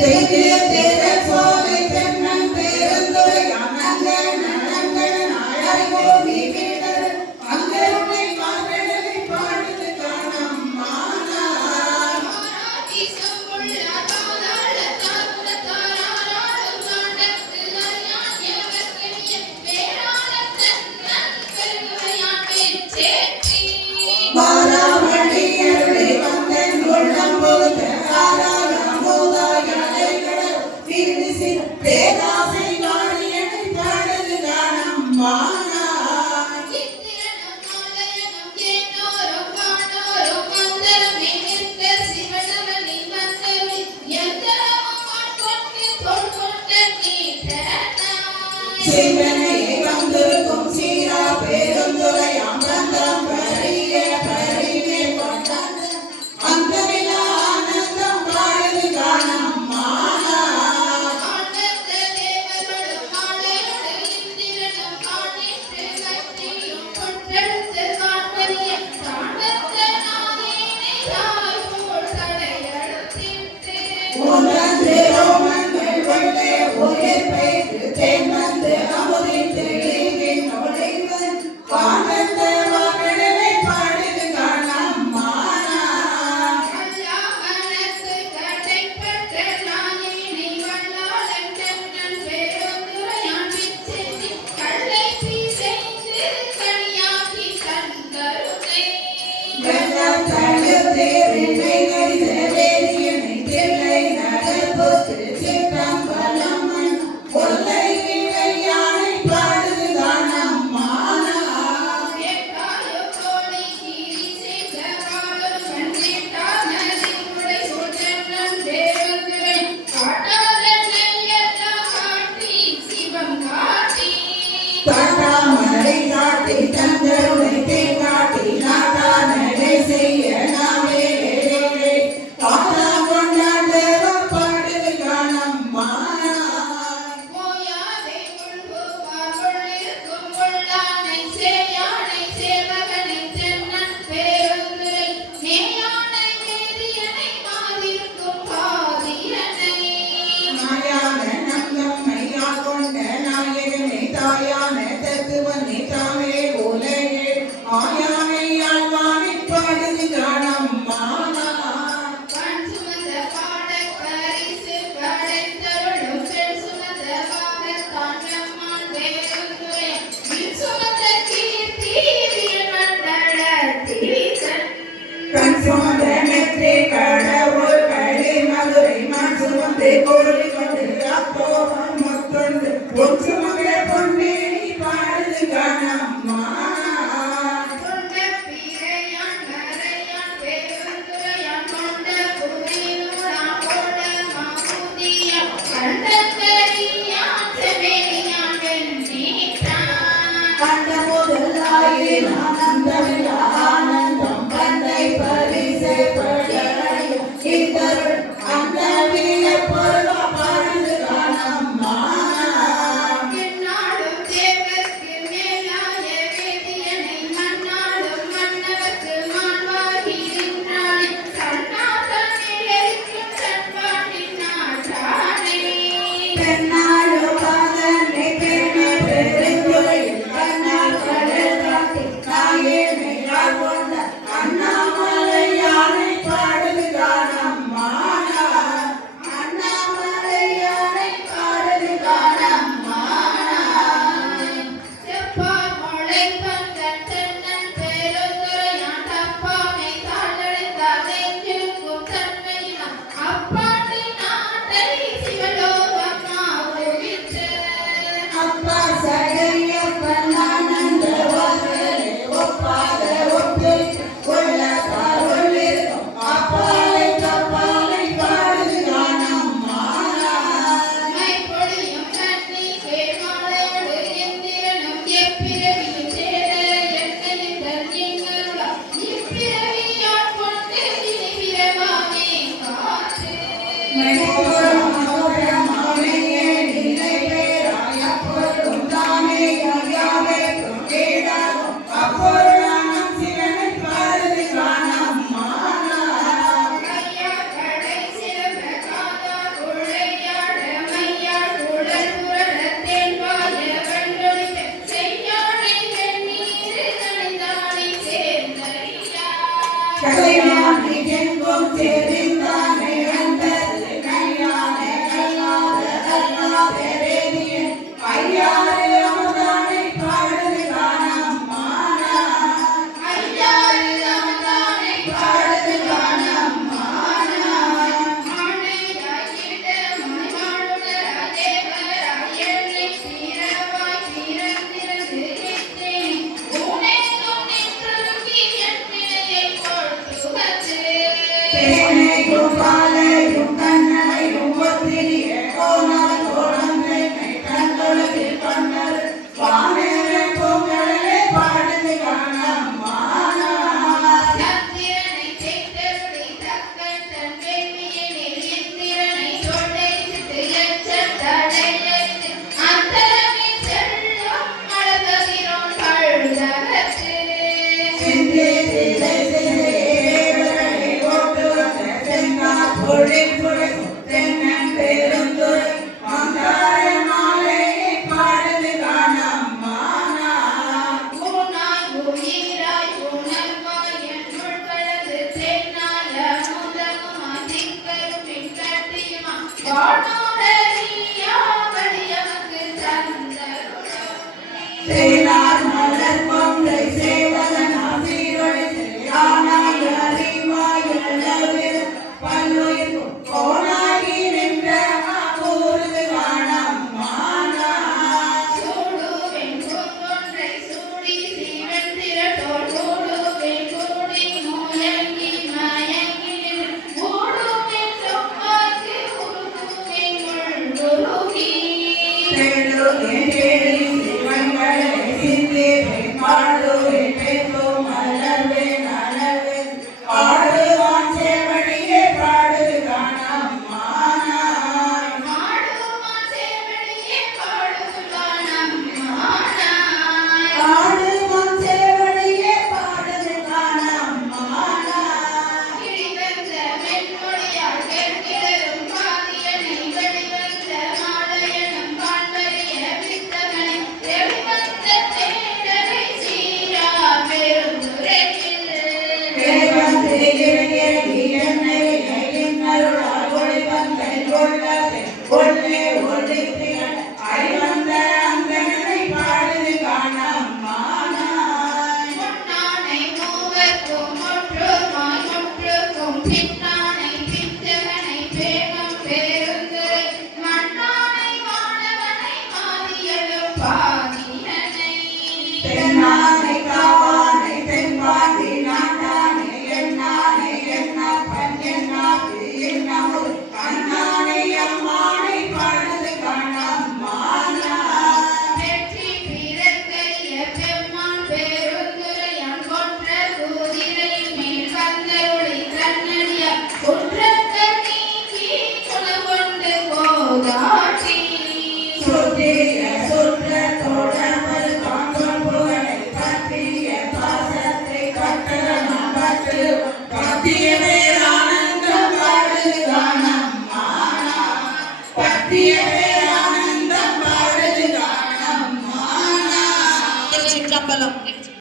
Thank you. My. Lord. Thank oh you. That's I'm Amen. செய்தார் மலர் பொங்கை செய்வதன்